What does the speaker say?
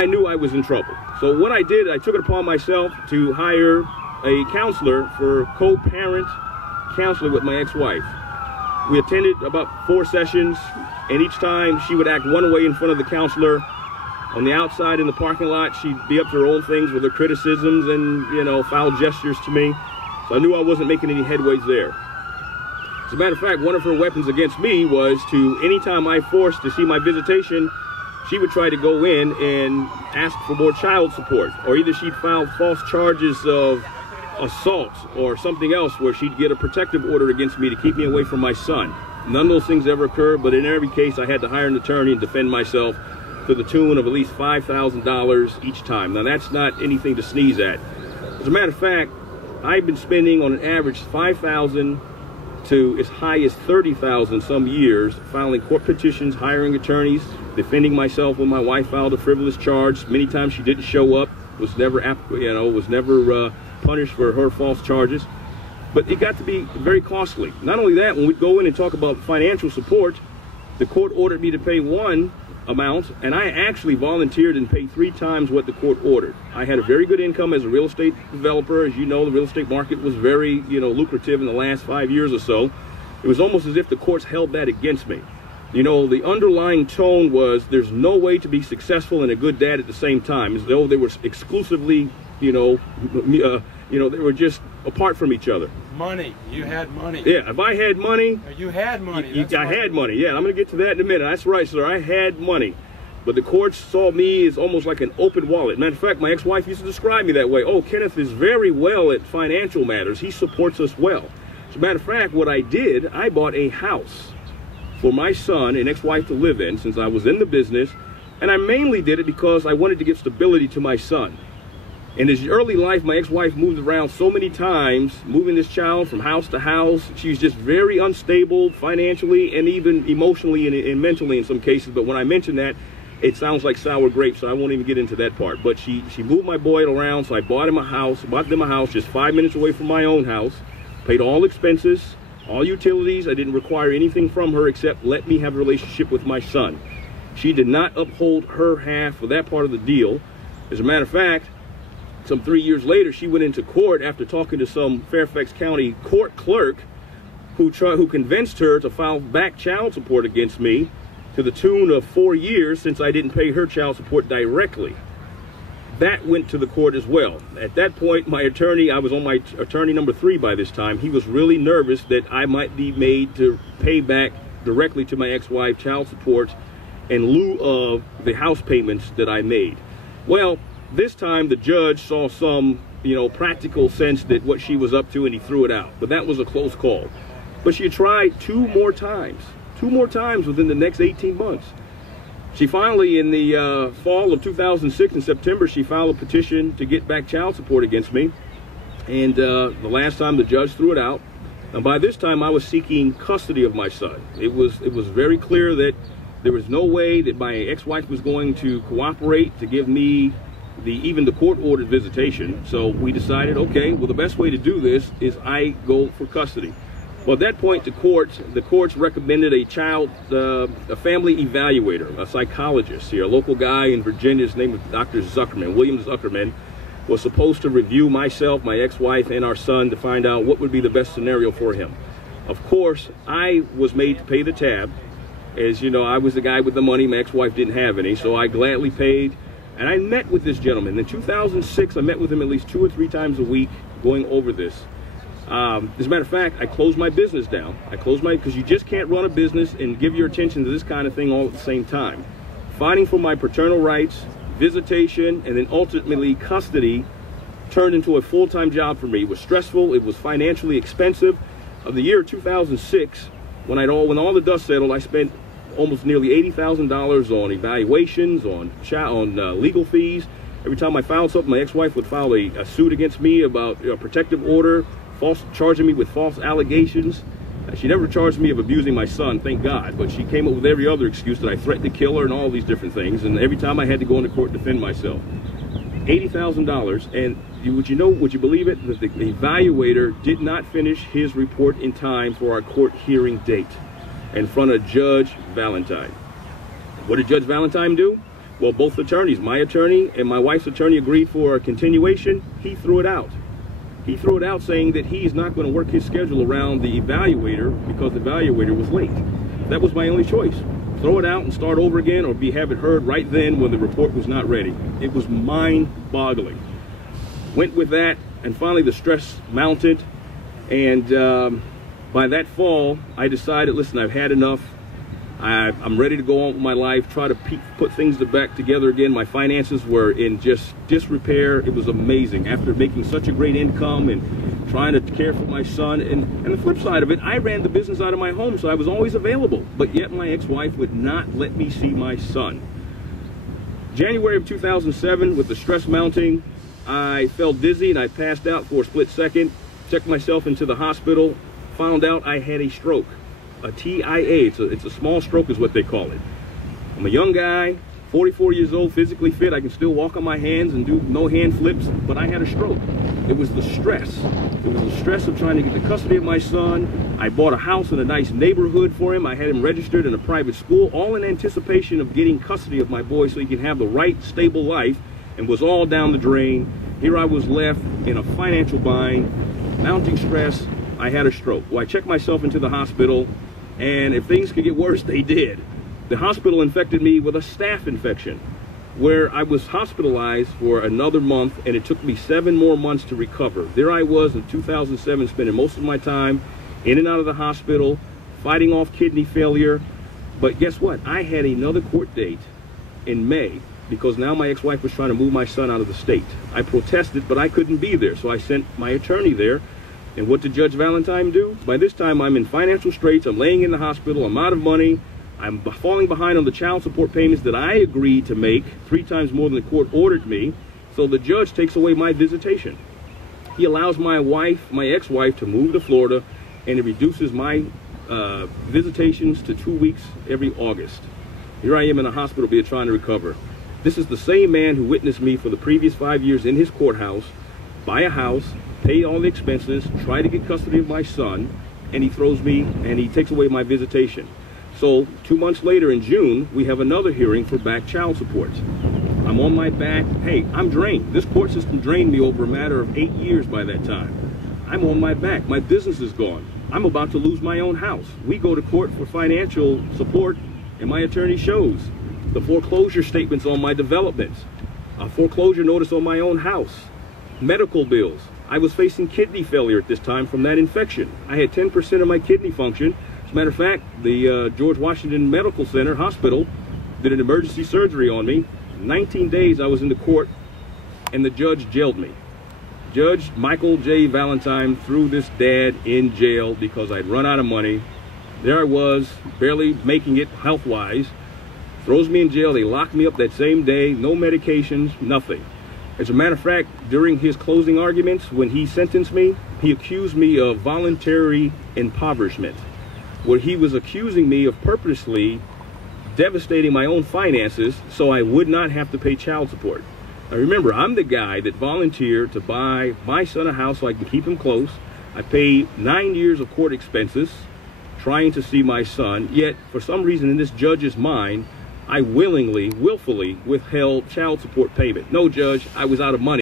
I knew I was in trouble. So what I did, I took it upon myself to hire a counselor for co-parent counseling with my ex-wife. We attended about 4 sessions, and each time she would act one way in front of the counselor. On the outside in the parking lot, she'd be up to her own things with her criticisms and, you know, foul gestures to me. So I knew I wasn't making any headways there. As a matter of fact, one of her weapons against me was to, anytime I forced to see my visitation, she would try to go in and ask for more child support, or either she'd file false charges of assault or something else where she'd get a protective order against me to keep me away from my son. None of those things ever occurred, but in every case I had to hire an attorney and defend myself to the tune of at least $5,000 each time. Now that's not anything to sneeze at. As a matter of fact, I've been spending on an average $5,000 to as high as $30,000 some years filing court petitions, hiring attorneys, defending myself when my wife filed a frivolous charge. Many times she didn't show up, was never punished for her false charges. But it got to be very costly. Not only that, when we'd go in and talk about financial support, the court ordered me to pay one amount, and I actually volunteered and paid 3 times what the court ordered. I had a very good income as a real estate developer. As you know, the real estate market was very, lucrative in the last 5 years or so. It was almost as if the courts held that against me. You know, the underlying tone was there's no way to be successful and a good dad at the same time, as though they were exclusively, they were just apart from each other. Money. You had money. Yeah, if I had money. You had money. I had money, yeah. I'm going to get to that in a minute. That's right, sir. I had money. But the courts saw me as almost like an open wallet. Matter of fact, my ex-wife used to describe me that way. Oh, Kenneth is very well at financial matters. He supports us well. As a matter of fact, what I did, I bought a house for my son and ex-wife to live in since I was in the business. And I mainly did it because I wanted to give stability to my son. In his early life, my ex-wife moved around so many times, moving this child from house to house. She was just very unstable financially and even emotionally and mentally in some cases. But when I mention that, it sounds like sour grapes, so I won't even get into that part. But she moved my boy around, so I bought them a house just 5 minutes away from my own house, paid all expenses, all utilities. I didn't require anything from her except let me have a relationship with my son. She did not uphold her half of that part of the deal. As a matter of fact, some 3 years later, she went into court after talking to some Fairfax County court clerk who convinced her to file back child support against me to the tune of 4 years since I didn't pay her child support directly. That went to the court as well. At that point, my attorney, I was on my attorney number 3 by this time, he was really nervous that I might be made to pay back directly to my ex-wife child support in lieu of the house payments that I made. Well, this time the judge saw some, practical sense that what she was up to, and he threw it out. But that was a close call. But she tried 2 more times within the next 18 months. She finally, in the fall of 2006, in September, she filed a petition to get back child support against me. And the last time the judge threw it out. And by this time, I was seeking custody of my son. It was very clear that there was no way that my ex-wife was going to cooperate to give me even the court-ordered visitation. So we decided, okay, well, the best way to do this is I go for custody. Well, at that point, the courts recommended a family evaluator, a psychologist here, a local guy in Virginia. His name was Dr. Zuckerman, William Zuckerman, was supposed to review myself, my ex-wife, and our son to find out what would be the best scenario for him. Of course, I was made to pay the tab. As you know, I was the guy with the money. My ex-wife didn't have any, so I gladly paid. And I met with this gentleman. In 2006, I met with him at least 2 or 3 times a week going over this. As a matter of fact, I closed my business down. Because you just can't run a business and give your attention to this kind of thing all at the same time. Fighting for my paternal rights, visitation, and then ultimately custody turned into a full-time job for me. It was stressful. It was financially expensive. Of the year 2006, when all the dust settled, I spent almost nearly $80,000 on evaluations, on legal fees. Every time I filed something, my ex-wife would file a suit against me about a protective order, charging me with false allegations. She never charged me of abusing my son, thank God, but she came up with every other excuse that I threatened to kill her and all these different things. And every time I had to go into court to defend myself. $80,000, and would you believe it, that the evaluator did not finish his report in time for our court hearing date in front of Judge Valentine. What did Judge Valentine do? Well, both attorneys, my attorney and my wife's attorney, agreed for a continuation. He threw it out. He threw it out saying that he's not going to work his schedule around the evaluator because the evaluator was late. That was my only choice. Throw it out and start over again, or have it heard right then when the report was not ready. It was mind-boggling. Went with that, and finally the stress mounted, and by that fall, I decided, listen, I've had enough. I'm ready to go on with my life, try to put things back together again. My finances were in just disrepair. It was amazing. After making such a great income and trying to care for my son, and the flip side of it, I ran the business out of my home, so I was always available. But yet my ex-wife would not let me see my son. January of 2007, with the stress mounting, I felt dizzy and I passed out for a split second. Checked myself into the hospital, found out I had a stroke. A TIA, it's a small stroke is what they call it. I'm a young guy, 44 years old, physically fit. I can still walk on my hands and do no hand flips, but I had a stroke. It was the stress. It was the stress of trying to get the custody of my son. I bought a house in a nice neighborhood for him. I had him registered in a private school, all in anticipation of getting custody of my boy so he can have the right, stable life, and was all down the drain. Here I was left in a financial bind, mounting stress. I had a stroke. Well, I checked myself into the hospital, and if things could get worse, they did. The hospital infected me with a staph infection, where I was hospitalized for another month, and it took me 7 more months to recover. There I was in 2007, spending most of my time in and out of the hospital, fighting off kidney failure. But guess what? I had another court date in May, because now my ex-wife was trying to move my son out of the state. I protested, but I couldn't be there, so I sent my attorney there. And what did Judge Valentine do? By this time, I'm in financial straits. I'm laying in the hospital. I'm out of money. I'm falling behind on the child support payments that I agreed to make, 3 times more than the court ordered me. So the judge takes away my visitation. He allows my ex-wife, to move to Florida, and it reduces my visitations to 2 weeks every August. Here I am in a hospital bed trying to recover. This is the same man who witnessed me for the previous 5 years in his courthouse, buy a house, pay all the expenses, try to get custody of my son, and he throws me and he takes away my visitation. So 2 months later in June, we have another hearing for back child support. I'm on my back. Hey, I'm drained. This court system drained me over a matter of 8 years by that time. I'm on my back. My business is gone. I'm about to lose my own house. We go to court for financial support, and my attorney shows the foreclosure statements on my developments, a foreclosure notice on my own house, medical bills. I was facing kidney failure at this time from that infection. I had 10% of my kidney function. As a matter of fact, the George Washington Medical Center Hospital did an emergency surgery on me. 19 days I was in the court, and the judge jailed me. Judge Michael J. Valentine threw this dad in jail because I'd run out of money. There I was, barely making it health-wise. Throws me in jail. They locked me up that same day. No medications, nothing. As a matter of fact, during his closing arguments, when he sentenced me, he accused me of voluntary impoverishment, where he was accusing me of purposely devastating my own finances so I would not have to pay child support. Now remember, I'm the guy that volunteered to buy my son a house so I can keep him close. I paid 9 years of court expenses trying to see my son, yet for some reason in this judge's mind, I willfully withheld child support payment. No, judge, I was out of money.